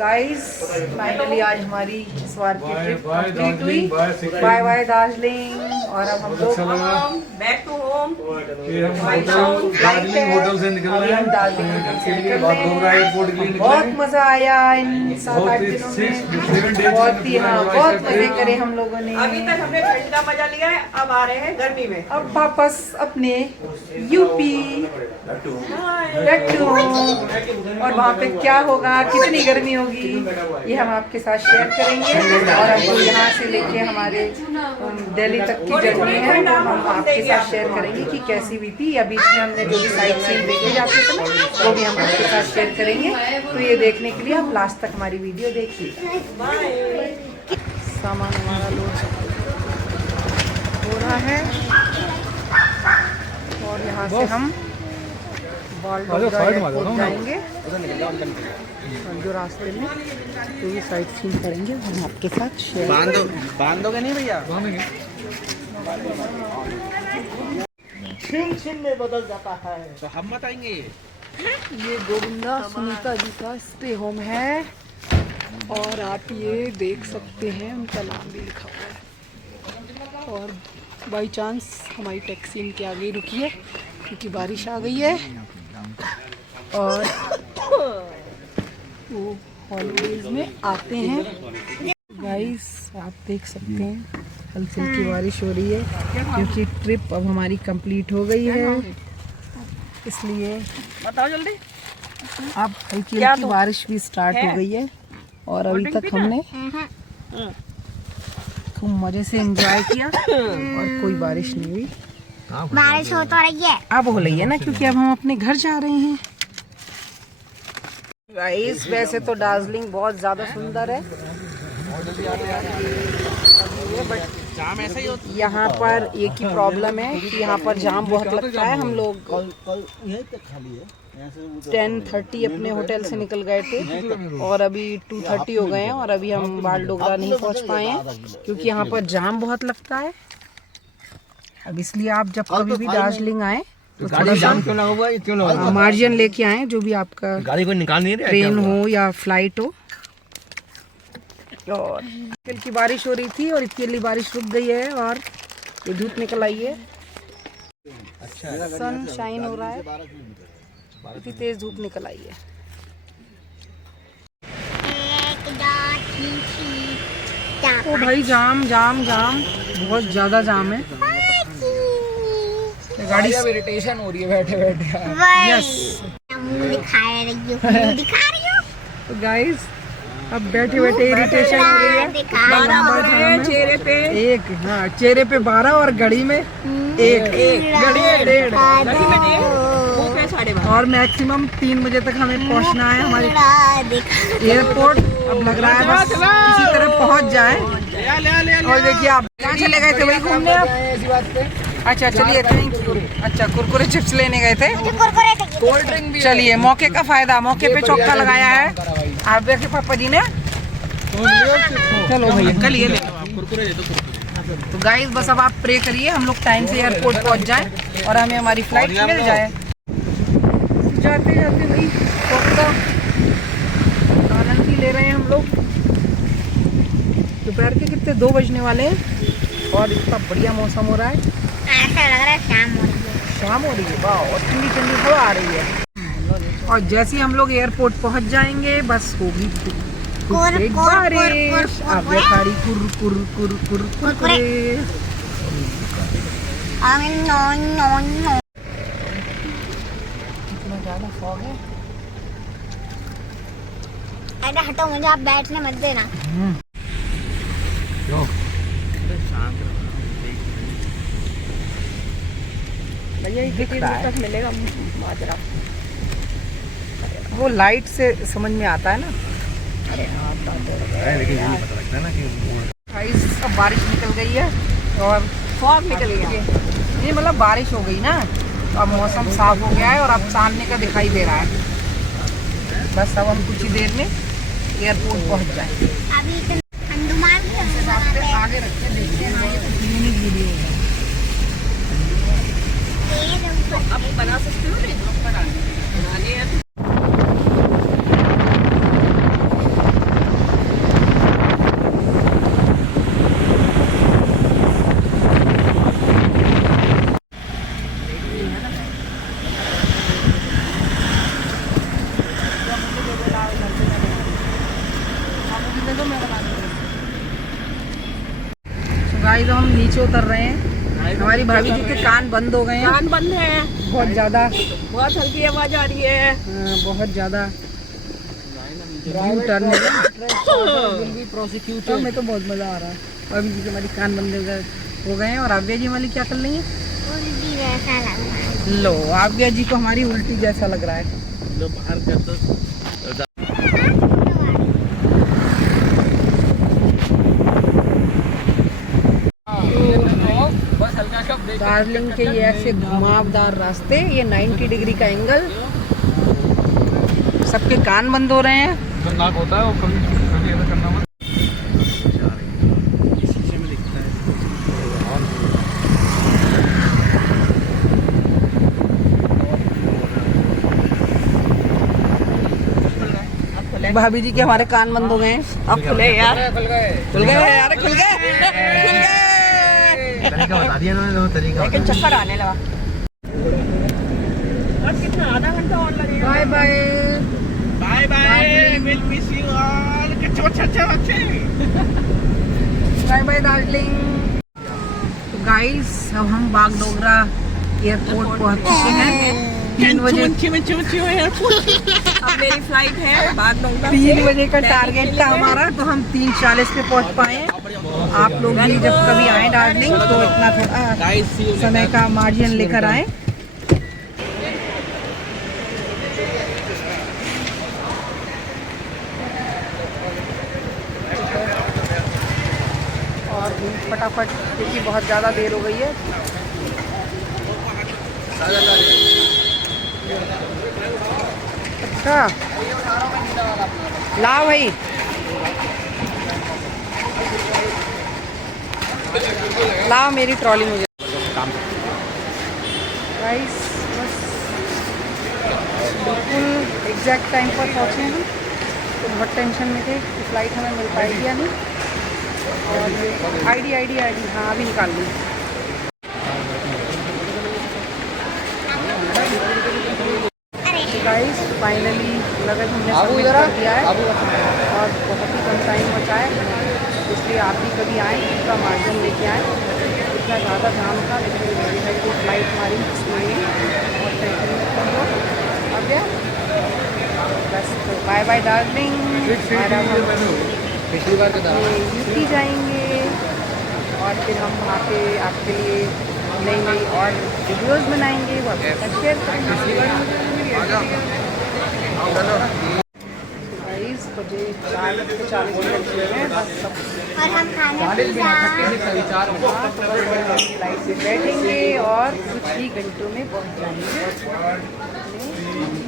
Guys finally आज हमारी इस बार की ट्रिप कंप्लीट हुई। Bye bye Darjeeling. और अब हम लोग back to home. Darjeeling hotel से निकल रहे हैं दार्जिलिंग के लिए। बहुत मजा आया इन 7-8 दिनों में। बहुत मजे करे हम लोगों ने। अभी तक हमने ठंड का मजा लिया है, अब आ रहे हैं गर्मी में। अब वापस अपने यूपी लट्टू। और वहाँ पे क्या होगा, कितनी गर्मी होगी, ये हम आपके साथ शेयर करेंगे। और हमको यहाँ से लेके हमारे दिल्ली तक की जर्नी है, हम आपके साथ शेयर करेंगे कि कैसी भी थी। या बीच में हमने जो भी साइट सीन देखे जाते थे वो भी हम आपके साथ शेयर करेंगे। तो ये देखने के लिए आप लास्ट तक हमारी वीडियो देखिए। सामान हमारा लोड हो रहा है और यहाँ से हम जाएंगे और जो रास्ते में तो ये साइट सीन करेंगे हम आपके साथ शेयर। बांधोगे नहीं भैया? छिन में बदल जाता है तो हम बताएंगे। ये गोविंदा सुनीता जी का स्टे होम है और आप ये देख सकते हैं, उनका नाम भी लिखा हुआ है। और बाई चांस हमारी टैक्सी इनके आगे ही रुकी है क्योंकि बारिश आ गई है। और वो हॉलीडेज में आते हैं। गाइस आप देख सकते हैं हल्की हल्की बारिश हो रही है क्योंकि ट्रिप अब हमारी कंप्लीट हो गई है, इसलिए बताओ जल्दी। अब हल्की हल्की बारिश भी स्टार्ट हो गई है। और अभी तक हमने खूब मजे से एंजॉय किया और कोई बारिश नहीं हुई। बारिश हो तो रही है, अब हो रही है ना, क्योंकि अब हम अपने घर जा रहे हैं। गाइस वैसे तो दार्जिलिंग बहुत ज्यादा सुंदर है, बट जाम ऐसा ही होता यहाँ पर एक ही प्रॉब्लम है कि यहाँ पर जाम बहुत लगता है। हम लोग 10:30 अपने होटल से निकल गए थे और अभी 2:30 हो गए हैं और अभी हम बालडोगरा नहीं पहुँच पाए हैं क्योंकि यहाँ पर जाम बहुत लगता है। अब इसलिए आप जब कभी भी दार्जिलिंग आए तो गाड़ी जाम क्यों ना हुआ? क्यों ना हुआ? मार्जिन लेके आए, जो भी आपका गाड़ी को निकाल नहीं रहे, ट्रेन हो या फ्लाइट हो। और कल की बारिश हो रही थी और इतनी बारिश रुक गई है और ये धूप निकल आई है। अच्छा सन शाइन हो रहा है, इतनी तेज धूप निकल आई है। ओ भाई जाम जाम जाम, बहुत ज्यादा जाम है। गाड़ी से इरिटेशन हो रही है बैठे बैठे। यस दिखा रही हूँ तो गाइस अब बैठे बैठे इरिटेशन हो रही है। चेहरे पे एक, हाँ चेहरे पे 12 और घड़ी में 1, घड़ी में 1.5 और मैक्सिमम 3 बजे तक हमें पहुंचना है हमारे एयरपोर्ट। अब लग रहा है बस किसी तरह पहुंच जाए। और देखिए आप कहाँ चले गए थे भाई घूमने आप? अच्छा चलिए, थैंक यू। अच्छा कुरकुरे चिप्स लेने गए थे, कोल्ड ड्रिंक भी। चलिए मौके का फायदा, मौके पे चौका लगाया है आप के पापा जी ने। चलो भैया कल ये ले कुरकुरे दे दो। तो गाइस बस अब आप प्रे करिए हम लोग टाइम से एयरपोर्ट पहुंच जाएं और हमें हमारी फ्लाइट मिल जाए। जाते जाते भाई चौका आनंद ही ले रहे हैं हम लोग। दोपहर के कितने 2 बजने वाले हैं और इतना बढ़िया मौसम हो रहा है। ऐसा लग रहा है शाम हो रही है, वाह, और ठंडी ठंडी हवा आ रही है। और जैसे ही हम लोग एयरपोर्ट पहुंच जाएंगे बस होगी एक बारिश। आप खाड़ी कुर कुर कुर कुर कुरकुरे। इतना ज्यादा फॉग है। अरे हटो, मुझे आप बैठने मत देना। भैया ये कितनी दूर तक मिलेगा माजरा? वो लाइट से समझ में आता है ना। अरे हाँ लेकिन ये पता लगता है ना कि गाइस अब बारिश निकल गई है और फॉग निकल गया। ये मतलब बारिश हो गई ना तो अब मौसम साफ हो गया है और अब सामने का दिखाई दे रहा है। बस अब हम कुछ ही देर में एयरपोर्ट पहुंच जाएंगे। अभी अंडमान आगे रखते देखते हैं। ये तो नहीं वीडियो होगा। अब बना सकते हो ना, बनाने हैं। नीचे उतर रहे हैं। हमारी भाभी जी के कान बंद हो गए हैं कान बंद है, बहुत ज्यादा। बहुत हल्की आवाज आ रही है। बहुत ज्यादा प्रोसिक्यूटर में तो बहुत मजा आ रहा है। भाभी जी के हमारी कान बंद हो गए हैं और आव्या जी हमारी क्या कर रही है? उल्टी जैसा लग रहा है। लो आव्या जी को हमारी उल्टी जैसा लग रहा है। लो बाहर कर दो। दार्जिलिंग के ये ऐसे घुमावदार रास्ते, ये 90 डिग्री का एंगल, सबके कान बंद हो रहे हैं। खतरनाक होता है वो, कभी कभी ऐसा करना मत। भाभी जी के हमारे कान बंद हो गए हैं। अब खुले यार, खुल गए यार, खुल गए। तरीका बता दिया ना, तरीका। लेकिन चक्कर आने लगा। और कितना, आधा घंटा और लगेगा। Bye bye bye bye, will miss you all. Bye bye Darjeeling. तो गाइस अब हम बागडोगरा एयरपोर्ट पहुंच चुके हैं। 3 बजे अब मेरी फ्लाइट है बागडोगरा से। 3 बजे का टारगेट था हमारा, तो हम 3:40 पे पहुंच पाए। आप लोग भी जब कभी आए दार्जिलिंग तो इतना थोड़ा समय का मार्जिन लेकर आए। और फटाफट, क्योंकि बहुत ज़्यादा देर हो गई है। अच्छा ला भाई, ला मेरी ट्रॉली मुझे। गाइस बस बिल्कुल एग्जैक्ट टाइम पर पहुँचे हम, तो बहुत टेंशन में थे कि फ़्लाइट हमें मिल पाएगी या नहीं। और आईडी हाँ अभी निकाल ली। गाइस फाइनली लगेज हमने सबमिट कर दिया है और बहुत ही कम टाइम बचा है, इसलिए आप भी कभी आएँ उसका मार्जिन लेके आएँ। इतना ज़्यादा जाम था, लेकिन वेरी हेल्पफुल फ्लाइट हमारी और टेंशन में कम हो। अब क्या बस, तो बाय बाय दार्जिलिंग। पिछली बार तो यूपी जाएंगे और फिर हम वहाँ पे आपके लिए नई नई और वीडियोस बनाएंगे, वो आपके साथ शेयर करेंगे। गाइस बजे 4:40 मिनट हुए हैं बस सब। और हम खाने पिज़्ज़ा फ्लाइट से बैठेंगे और कुछ ही घंटों में पहुँच जाएंगे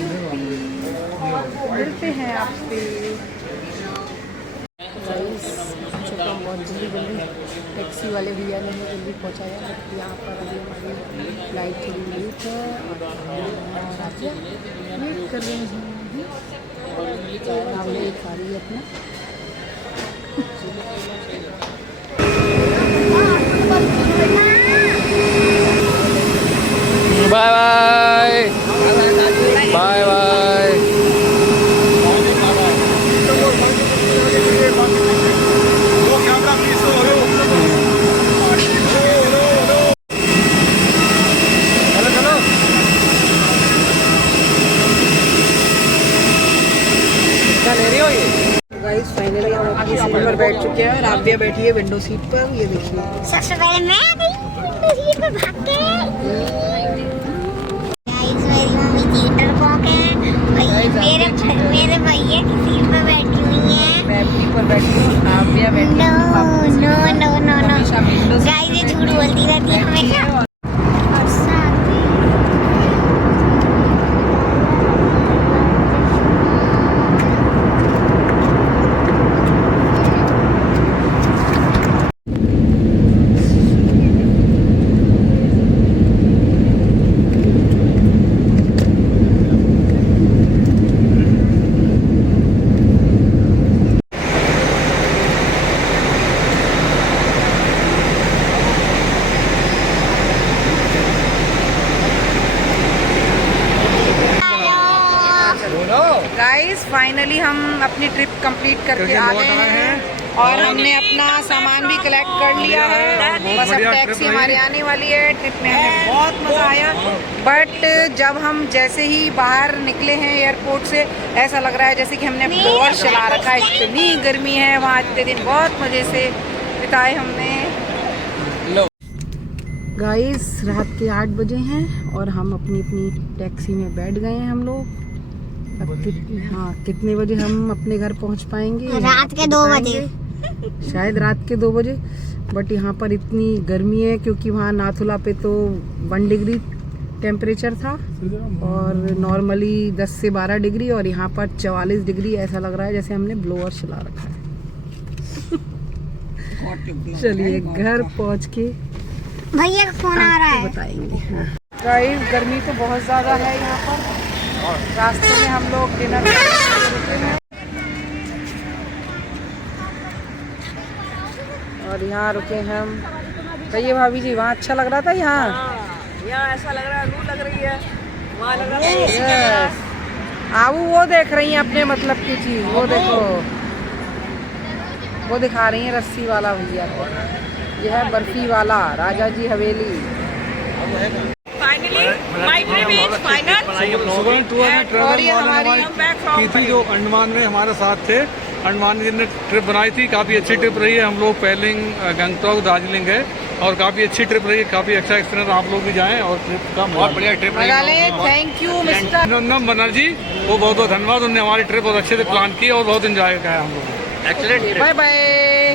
यूपी। मिलते हैं आपसे। बहुत जल्दी टैक्सी वाले भैया ने हमें जल्दी पहुँचाया। यहाँ पर अभी हमारी फ्लाइट थोड़ी लेट है और वेट कर रहे हैं। नाम ले खा रही है अपना। Bye bye bye bye. Guys finally हम अपनी सीट पर बैठ चुके हैं और आव्या बैठी है विंडो सीट पर। ये देखिए सबसे पहले मैं गई सीट पर भाग के। गाइस मेरी मम्मी थिएटर पहुंचे हैं और मेरे भैया की सीट पर बैठी हुई हैं। मैं अपनी पर बैठी हूँ, आव्या बैठी है। नो गाइस ये झूठ बोलती रहती है हमेशा। और साथ गाइस फाइनली हम अपनी ट्रिप कंप्लीट करके आ गए हैं और हमने अपना सामान भी कलेक्ट कर लिया है। बस अब टैक्सी हमारी आने वाली है। ट्रिप में हमें बहुत मज़ा आया, बट जब हम जैसे ही बाहर निकले हैं एयरपोर्ट से, ऐसा लग रहा है जैसे कि हमने ब्लोअर चला रखा है। इतनी गर्मी है वहाँ, इतने दिन बहुत मज़े से बिताए हमने। गाइस रात के 8 बजे हैं और हम अपनी अपनी टैक्सी में बैठ गए हैं हम लोग। अब कितने बजे हम अपने घर पहुंच पाएंगे? रात के 2 बजे, शायद रात के 2 बजे। बट यहाँ पर इतनी गर्मी है क्योंकि वहाँ नाथुला पे तो 1 डिग्री टेम्परेचर था और नॉर्मली 10 से 12 डिग्री, और यहाँ पर 44 डिग्री। ऐसा लग रहा है जैसे हमने ब्लोअर चला रखा है। चलिए घर पहुँच के भैया का फोन आ रहा है, बताएंगे। गाइस गर्मी तो बहुत ज़्यादा है यहाँ पर। रास्ते में हम लोग डिनर रुके हैं और यहाँ रुके हम। कहिए भाभी जी, वहाँ अच्छा लग रहा था? यहाँ यहाँ ऐसा लग रहा है लू लग रही है, वहाँ लग रहा है आबू वो देख रही हैं अपने मतलब की चीज। वो देखो, वो दिखा रही हैं रस्सी वाला भैया को। ये है बर्फी वाला राजा जी हवेली। Finally my trip is final. सुबह टूर में और ये ट्रैवल हमारी की थी जो अंडमान में हमारे साथ थे। अंडमान जिनने ट्रिप बनाई थी, काफ़ी अच्छी ट्रिप रही है। हम लोग पेलिंग, गंगटोक, दार्जिलिंग गए और काफ़ी अच्छी ट्रिप रही है। काफ़ी अच्छा एक्सपीरियंस, आप लोग भी जाएं और ट्रिप का बहुत बढ़िया ट्रिप रही। थैंक यू मिस्टर नंदन बनर्जी, वो बहुत बहुत धन्यवाद। उन्होंने हमारी ट्रिप बहुत अच्छे से प्लान की और बहुत इंजॉय किया हम लोग। Bye bye.